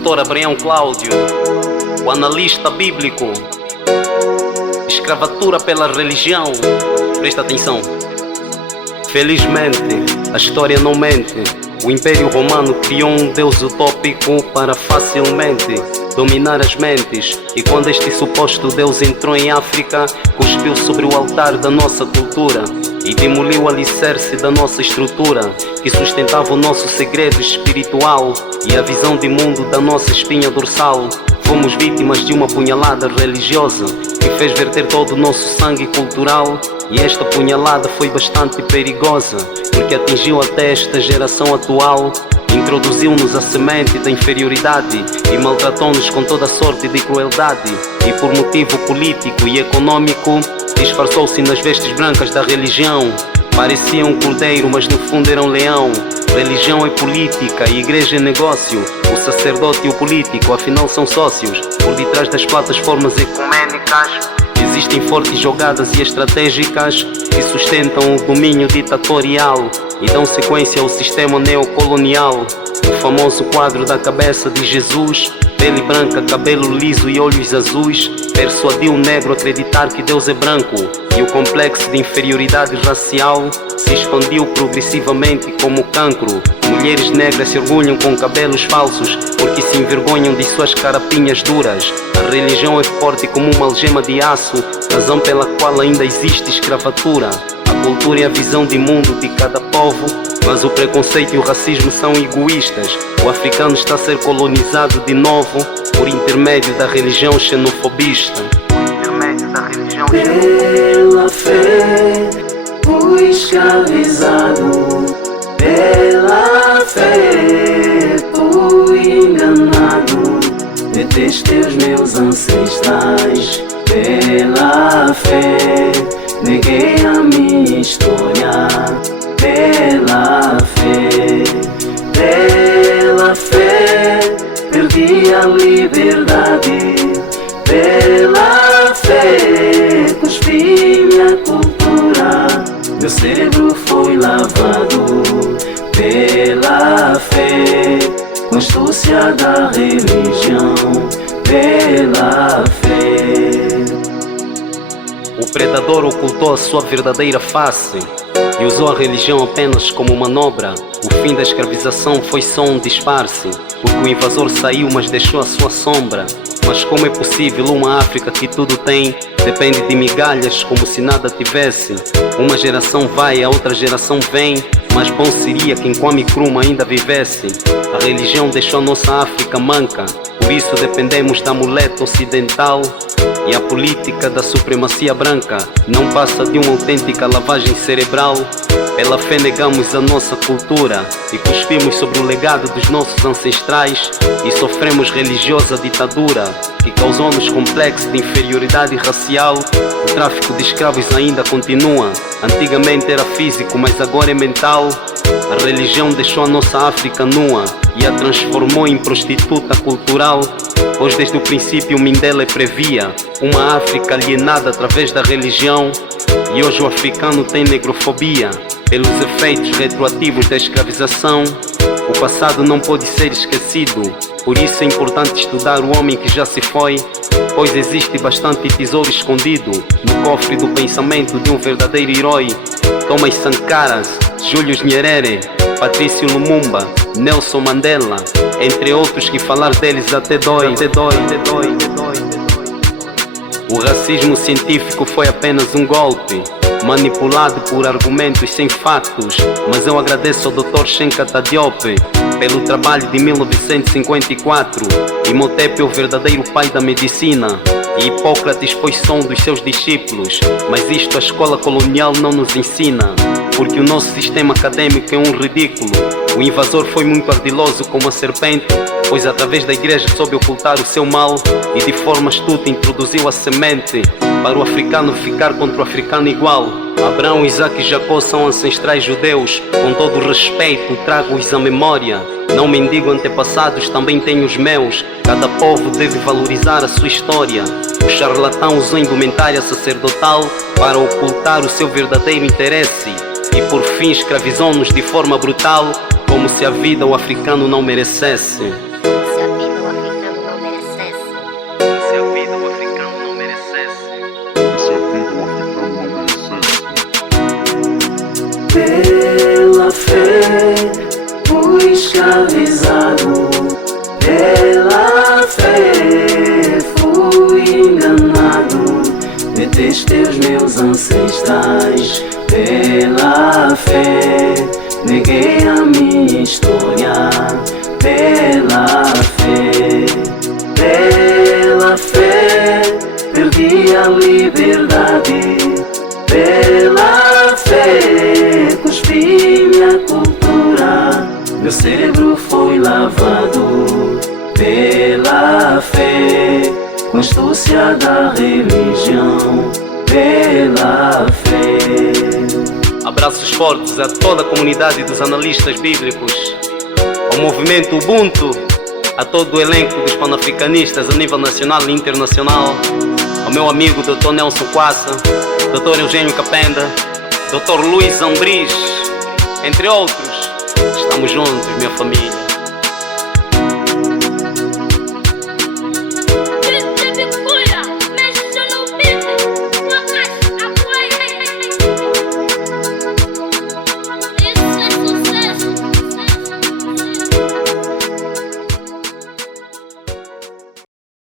Dr. Abraão Cláudio, o analista bíblico. Escravatura pela religião. Presta atenção. Felizmente, a história não mente. O Império Romano criou um deus utópico para facilmente dominar as mentes. E quando este suposto deus entrou em África, cuspiu sobre o altar da nossa cultura e demoliu o alicerce da nossa estrutura, que sustentava o nosso segredo espiritual e a visão de mundo da nossa espinha dorsal. Fomos vítimas de uma punhalada religiosa que fez verter todo o nosso sangue cultural. E esta punhalada foi bastante perigosa, porque atingiu até esta geração atual. Introduziu-nos a semente da inferioridade e maltratou-nos com toda sorte de crueldade. E por motivo político e econômico, disfarçou-se nas vestes brancas da religião. Parecia um cordeiro, mas no fundo era um leão. Religião é política e igreja é negócio. O sacerdote e o político afinal são sócios. Por detrás das plataformas ecumênicas existem fortes jogadas e estratégicas que sustentam o domínio ditatorial e dão sequência ao sistema neocolonial. O famoso quadro da cabeça de Jesus, pele branca, cabelo liso e olhos azuis, persuadiu o negro a acreditar que Deus é branco. E o complexo de inferioridade racial se expandiu progressivamente como cancro. Mulheres negras se orgulham com cabelos falsos porque se envergonham de suas carapinhas duras. A religião é forte como uma algema de aço, razão pela qual ainda existe escravatura. A cultura é a visão de mundo de cada povo, mas o preconceito e o racismo são egoístas. O africano está a ser colonizado de novo por intermédio da religião xenofobista. Pela fé fui escravizado, pela fé fui enganado, detestei os meus ancestrais. Pela fé neguei a minha história, pela fé perdi a liberdade, pela fé cuspi minha cultura, meu cérebro foi lavado, pela fé com astúcia da religião, pela fé. O predador ocultou a sua verdadeira face e usou a religião apenas como manobra. O fim da escravização foi só um disfarce, porque o invasor saiu, mas deixou a sua sombra. Mas como é possível uma África que tudo tem depende de migalhas como se nada tivesse? Uma geração vai, a outra geração vem, mas bom seria que Kwame Nkrumah ainda vivesse. A religião deixou a nossa África manca, por isso dependemos da muleta ocidental. E a política da supremacia branca não passa de uma autêntica lavagem cerebral. Pela fé negamos a nossa cultura e cuspimos sobre o legado dos nossos ancestrais e sofremos religiosa ditadura que causou-nos complexo de inferioridade racial. O tráfico de escravos ainda continua. Antigamente era físico, mas agora é mental. A religião deixou a nossa África nua e a transformou em prostituta cultural, pois desde o princípio Mindela previa uma África alienada através da religião. E hoje o africano tem negrofobia pelos efeitos retroativos da escravização. O passado não pode ser esquecido, por isso é importante estudar o homem que já se foi, pois existe bastante tesouro escondido no cofre do pensamento de um verdadeiro herói. Thomas Sankara, Julius Nyerere, Patrício Lumumba, Nelson Mandela, entre outros que falar deles até dói. O racismo científico foi apenas um golpe, manipulado por argumentos sem fatos. Mas eu agradeço ao Dr. Chenkata Diop pelo trabalho de 1954. Imhotep é o verdadeiro pai da medicina e Hipócrates foi som dos seus discípulos. Mas isto a escola colonial não nos ensina, porque o nosso sistema acadêmico é um ridículo. O invasor foi muito ardiloso como a serpente, pois através da igreja soube ocultar o seu mal e de forma astuta introduziu a semente para o africano ficar contra o africano igual. Abraão, Isaac e Jacó são ancestrais judeus, com todo o respeito trago-os à memória. Não mendigo antepassados, também tenho os meus. Cada povo deve valorizar a sua história. O charlatão usou indumentária sacerdotal para ocultar o seu verdadeiro interesse e por fim escravizou-nos de forma brutal, como se a vida o africano não merecesse. escravizado. Pela fé fui enganado, detestei os meus ancestrais. Pela fé neguei a minha história. Pela fé perdi a liberdade. Pela fé cuspi minha cultura, meu cérebro foi lavado. Pela fé, com a astúcia da religião. Pela fé. Abraços fortes a toda a comunidade dos analistas bíblicos, ao movimento Ubuntu, a todo o elenco dos panafricanistas a nível nacional e internacional, ao meu amigo Dr. Nelson Quassa, Dr. Eugênio Capenda, Dr. Luiz Ambriz, entre outros. Estamos juntos, minha família.